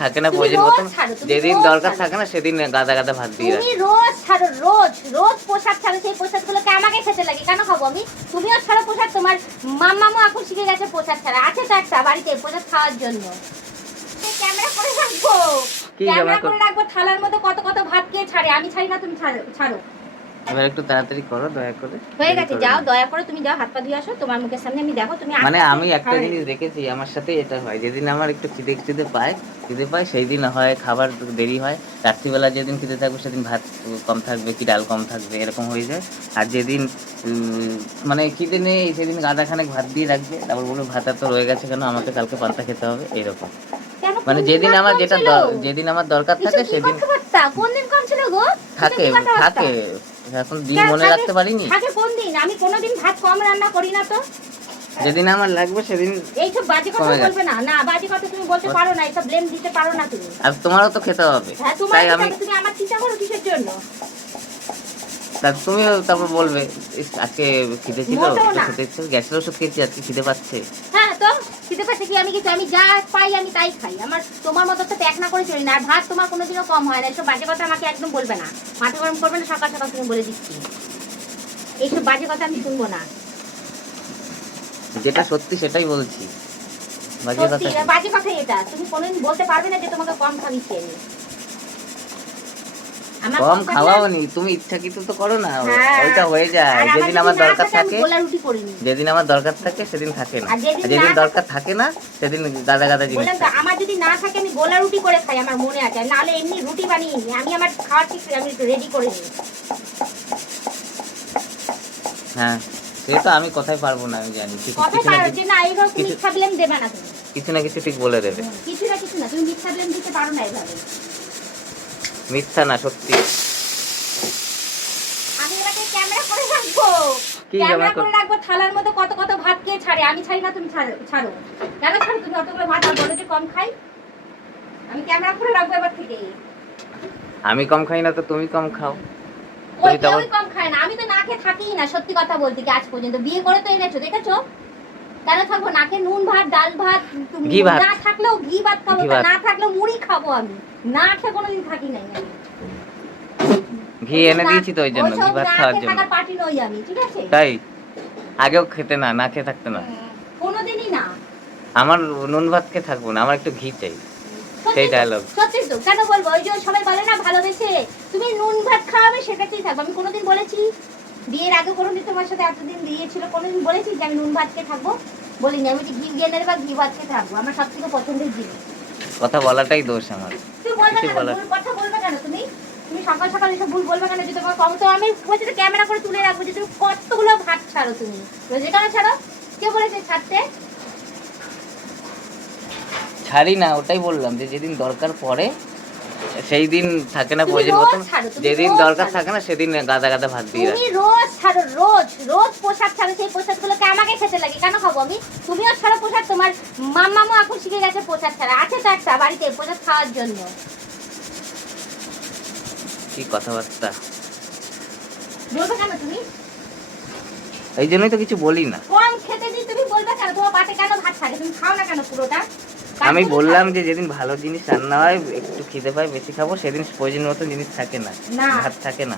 থাকে না প্রয়োজন যেদিন দরকার থাকে না সেদিন গাদা গাদা ভাত দিয়ে তুমি রোজ ছাড়ো রোজ রোজ প্রসাদ ছাড়ো সেই আমাকে খেতে লাগে। কেন খাব আমি? তুমিও ছাড়ো প্রসাদ তোমার মাম্মামও এখন শিখে গেছে প্রসাদ ছাড়া। আছে তো একটা বাড়িতে প্রসাদ খাওয়ার জন্য। ক্যামেরা করে রাখব। ক্যামেরা ক্যামেরা করে রাখব থালার মধ্যে কত কত ভাত কে ছাড়ে? আমি ছাড়ি না তুমি ছাড়ো ছাড়ো। এবার একটু তাড়াতাড়ি করো দয়া করে। হয়ে গেছে যাও দয়া করে তুমি যাও হাত পা ধুয়ে আসো তোমার মুখের সামনে আমি দেখো তুমি মানে আমি একটা জিনিস দেখেছি আমার সাথে এটা হয় যেদিন আমার একটু খিদে খিদে পায় খিদে পায় সেই দিন হয় খাবার দেরি হয়। রাত্রিবেলা যেদিন খিদে থাকবে সেদিন ভাত কম থাকবে কি ডাল কম থাকবে এরকম হয়ে যায়। আর যেদিন মানে খিদে নেই সেদিন গাদা খানেক ভাত দিয়ে রাখবে তারপর বলবে ভাত তো রয়ে গেছে কেন? আমাকে কালকে পান্তা খেতে হবে এইরকম কেন? মানে যেদিন আমার যেটা যেদিন আমার দরকার থাকে সেদিন থাকে থাকে। এখন দিন মনে রাখতে পারিনি। থাকে কোন দিন? আমি কোনোদিন ভাত কম রান্না করি না তো। যেদিন আমার লাগবে সেদিন এইসব বাজে কথা বলবে না। না বাজে কথা তুমি বলতে পারো না এইসব ব্লেম দিতে পারো না তুমি। আর তোমারও তো খেতে হবে। হ্যাঁ তাই আমি তুমি আমার চিন্তা করো কিসের জন্য? তা তুমিও তারপর বলবে আজকে খিদে ছিল খেতে ইচ্ছে গ্যাসের ওষুধ খেয়েছি আজকে খিদে পাচ্ছে। হ্যাঁ পারছি কি? আমি কিছু আমি যা পাই আমি তাই খাই। আমার তোমার মতো তো ত্যাগ না করে চলি না। আর ভাত তোমার কোনোদিনও কম হয় না। এসব বাজে কথা আমাকে একদম বলবে না। মাথা গরম করবে না সকাল সকাল তুমি বলে দিচ্ছি। এইসব বাজে কথা আমি শুনব না। যেটা সত্যি সেটাই বলছি। বাজে কথা বাজে কথা এটা। তুমি কোনোদিন বলতে পারবে না যে তোমাকে কম খাবি আমার কম খাওয়াও নি তুমি ইচ্ছাকৃত তো করো না। হ্যাঁ। ওইটা হয়ে যায়। যেদিন আমার দরকার থাকে যেদিন আমার দরকার থাকে সেদিন থাকে না। যেদিন না দরকার থাকে না সেদিন গাদা গাদা জিনিস। আমার যদি না থাকে আমি গোলা রুটি করে খাই আমার মনে আছে। নাহলে এমনি রুটি বানিয়ে নিই। আমি আমার খাওয়ার ঠিক আমি রেডি করে নিই। হ্যাঁ সে তো আমি কথাই পারব না আমি জানি। কিছু না না এইভাবে তুমি দেবে না তুমি। কিছু না কিছু ঠিক বলে দেবে। কিছু না কিছু না তুমি দিতে পারো না এইভাবে মিথ্যা না সত্যি। আমি ক্যামেরা করে রাখব। কি ক্যামেরা ক্যামেরা করে রাখব থালার মধ্যে কত কত ভাত কে ছাড়ে। আমি ছাড়ি না তুমি ছাড়ো ছাড়ো। কেন ছাড়ো? তুমি অতগুলো ভাত আর বলো যে কম খাই। আমি ক্যামেরা করে রাখব এবার থেকে। আমি কম খাই না তো তুমি কম খাও। ওই কম খায় না। আমি তো না খেয়ে থাকি না সত্যি কথা বলতে কি আজ পর্যন্ত। বিয়ে করে তো এনেছো দেখেছ? কেন থাকব নাকে নুন ভাত ডাল ভাত ঘি ভাত। না থাকলেও ঘি ভাত খাব। না থাকলেও মুড়ি খাব আমি। না খেয়ে কোনোদিন থাকি নাই। ঘি এনে দিয়েছি তো ওই জন্য ঘি ভাত খাওয়ার জন্য। পার্টি নই আমি ঠিক আছে? তাই? আগেও খেতে না না খেয়ে থাকতে না। কোনোদিনই না। আমার নুন ভাত খেয়ে থাকব না আমার একটু ঘি চাই। সেই dialogue। সত্যি তো কেন বলব? ওই যে সবাই বলে না ভালোবেসে তুমি নুন ভাত খাওয়াবে সেটাতেই থাকব। আমি কোনোদিন বলেছি? বিয়ের আগে কোনোদিন তোমার সাথে এতদিন বিয়ে ছিল কোনোদিন বলেছি যে আমি নুন ভাত খেয়ে থাকব? বলিনি আমি বলছি ঘি গেনের বা ঘি ভাত খেয়ে থাকব আমার সব থেকে পছন্দের জিনিস। কথা বলাটাই দোষ আমার। তুমি বলবে কেন? কথা বলবে কেন তুমি? তুমি সকাল সকাল এসব ভুল বলবে কেন? যে তোমার কম তো আমি বলছি তো ক্যামেরা করে তুলে রাখব যে তুমি কতগুলো ভাত ছাড়ো তুমি। রোজে কেন ছাড়ো? কে বলেছে ছাড়তে? ছাড়ি না ওটাই বললাম যে যেদিন দরকার পড়ে সেই দিন থাকে না প্রয়োজন মতন যেদিন দরকার থাকে না সেদিন গাদা গাদা ভাত দিয়ে তুমি রোজ ছাড়ো রোজ রোজ প্রসাদ ছাড়ো সেই প্রসাদগুলোকে আমাকে খেতে লাগে কেন খাব আমি? তুমিও ছাড়ো প্রসাদ তোমার মাম্মামও এখন শিখে গেছে প্রসাদ ছাড়া। আছে তো একটা বাড়িতে প্রসাদ খাওয়ার জন্য। কি কথাবার্তা? বলবে কেন তুমি? এই জন্যই তো কিছু বলি না। কম খেতে দিই তুমি বলবে কেন? তোমার পাতে কেন ভাত থাকে? তুমি খাও না কেন পুরোটা? আমি বললাম যে যেদিন ভালো জিনিস রান্না হয় একটু খিদে পাই বেশি খাব সেদিন প্রয়োজন মতো জিনিস থাকে না। ভাত থাকে না।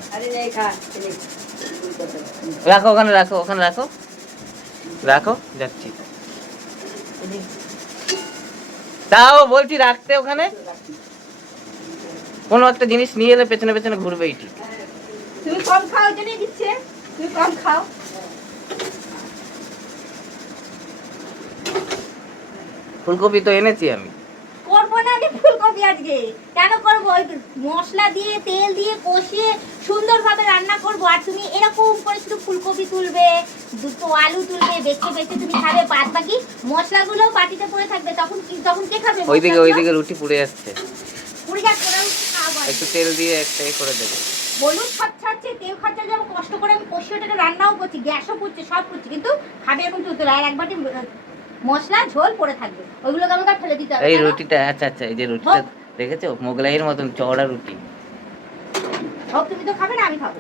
রাখো ওখানে রাখো ওখানে রাখো। রাখো যাচ্ছি। তাও বলছি রাখতে ওখানে। কোনো একটা জিনিস নিয়ে এলে পেছনে পেছনে ঘুরবেই ঠিক। তুমি কম খাও ওই জন্যই দিচ্ছে। তুমি কম খাও। ফুলকপি তো এনেছি আমি। করব না আমি ফুলকপি আজকে। কেন করব? ওই মশলা দিয়ে তেল দিয়ে কষিয়ে সুন্দরভাবে রান্না করব। আর তুমি এরকম করে শুধু ফুলকপি তুলবে দুটো আলু তুলবে বেছে বেছে তুমি খাবে বাদ বাকি মশলাগুলো বাটিতে পড়ে থাকবে। তখন কি তখন কে খাবে ওইদিকে ওইদিকে রুটি পুড়ে যাচ্ছে গাছ করে আমি একটু তেল দিয়ে একটা করে দেবে। হলুদ খরচা হচ্ছে তেল খরচা যাব কষ্ট করে আমি কষিয়ে ওটাকে রান্নাও করছি গ্যাসও পুড়ছে সব করছি কিন্তু খাবে এরকম তুলতে। আর এক বাটি আহ, মশলা ঝোল পড়ে থাকবে। ওইগুলো আমাকে ফেলে দিতে হবে এই রুটিটা আচ্ছা আচ্ছা এই যে রুটিটা দেখেছ? মোগলাইয়ের মতন চওড়া রুটি। হোক তুমি তো খাবে না আমি খাব।